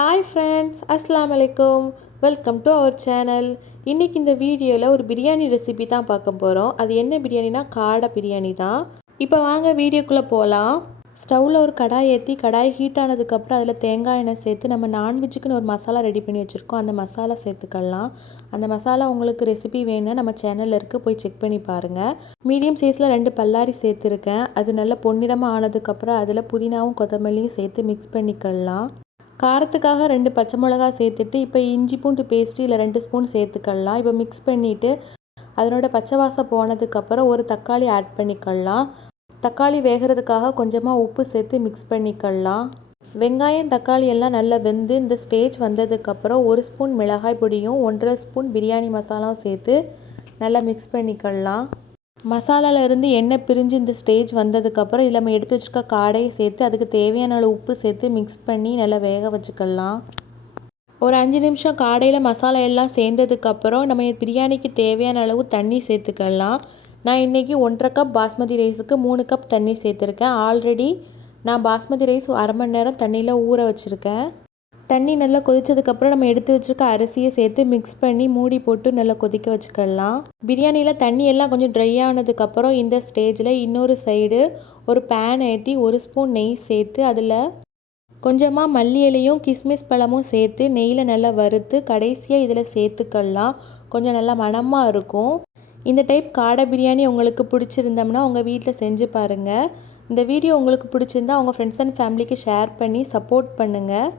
Hi friends, அஸ்ஸலாமு அலைக்கும். Welcome to our channel. இன்றைக்கி இந்த வீடியோவில் ஒரு பிரியாணி ரெசிபி தான் பார்க்க போகிறோம். அது என்ன பிரியாணினா காடை பிரியாணி தான். இப்போ வாங்க வீடியோக்குள்ளே போகலாம். ஸ்டவ்வில் ஒரு கடாய் ஏற்றி கடாய் ஹீட் ஆனதுக்கப்புறம் அதில் தேங்காய் எண்ணெய் சேர்த்து நம்ம நான்வெஜ்ஜுக்குன்னு ஒரு மசாலா ரெடி பண்ணி வச்சுருக்கோம். அந்த மசாலா சேர்த்துக்கலாம். அந்த மசாலா உங்களுக்கு ரெசிபி வேணும்னா நம்ம சேனலில் இருக்குது, போய் செக் பண்ணி பாருங்கள். மீடியம் சைஸில் 2 பல்லாரி சேர்த்துருக்கேன். அது நல்லா பொன்னிறமாக ஆனதுக்கப்புறம் அதில் புதினாவும் கொத்தமல்லியும் சேர்த்து மிக்ஸ் பண்ணிக்கலாம். காரத்துக்காக 2 பச்சை மிளகா சேர்த்துட்டு இப்போ இஞ்சி பூண்டு பேஸ்ட்டு இல்லை 2 ஸ்பூன் சேர்த்துக்கலாம். இப்போ மிக்ஸ் பண்ணிவிட்டு அதனோட பச்சை வாசம் போனதுக்கப்புறம் ஒரு தக்காளி ஆட் பண்ணிக்கலாம். தக்காளி வேகிறதுக்காக கொஞ்சமாக உப்பு சேர்த்து மிக்ஸ் பண்ணிக்கலாம். வெங்காயம் தக்காளி எல்லாம் நல்லா வெந்து இந்த ஸ்டேஜ் வந்ததுக்கப்புறம் 1 ஸ்பூன் மிளகாய் பொடியும் 1.5 ஸ்பூன் பிரியாணி மசாலாவும் சேர்த்து நல்லா மிக்ஸ் பண்ணிக்கலாம். மசாலாவிலேருந்து எண்ணெய் பிரிஞ்சு இந்த ஸ்டேஜ் வந்ததுக்கப்புறம் இதில் நம்ம எடுத்து வச்சுருக்க காடையை சேர்த்து அதுக்கு தேவையான அளவு உப்பு சேர்த்து மிக்ஸ் பண்ணி நல்லா வேக வச்சுக்கலாம். ஒரு 5 நிமிஷம் காடையில் மசாலா எல்லாம் சேர்ந்ததுக்கப்புறம் நம்ம பிரியாணிக்கு தேவையான அளவு தண்ணி சேர்த்துக்கலாம். நான் இன்றைக்கி 1.5 கப் பாஸ்மதி ரைஸுக்கு 3 கப் தண்ணி சேர்த்துருக்கேன். ஆல்ரெடி நான் பாஸ்மதி ரைஸ் அரை மணி நேரம் தண்ணியில் ஊற வச்சுருக்கேன். தண்ணி நல்லா கொதிச்சதுக்கப்புறம் நம்ம எடுத்து வச்சுருக்க அரிசியை சேர்த்து மிக்ஸ் பண்ணி மூடி போட்டு நல்லா கொதிக்க வச்சுக்கலாம். பிரியாணியில் தண்ணி எல்லாம் கொஞ்சம் ட்ரை ஆனதுக்கப்புறம் இந்த ஸ்டேஜில் இன்னொரு சைடு ஒரு பேன் ஏற்றி 1 ஸ்பூன் நெய் சேர்த்து அதில் கொஞ்சமாக மல்லி இலையும் கிஸ்மிஸ் பழமும் சேர்த்து நெய்யில் நல்லா வறுத்து கடைசியாக இதில் சேர்த்துக்கலாம். கொஞ்சம் நல்லா மணமாக இருக்கும். இந்த டைப் காடை பிரியாணி உங்களுக்கு பிடிச்சிருந்தோம்னா உங்கள் வீட்டில் செஞ்சு பாருங்கள். இந்த வீடியோ உங்களுக்கு பிடிச்சிருந்தா உங்கள் ஃப்ரெண்ட்ஸ் அண்ட் ஃபேமிலிக்கு ஷேர் பண்ணி சப்போர்ட் பண்ணுங்கள்.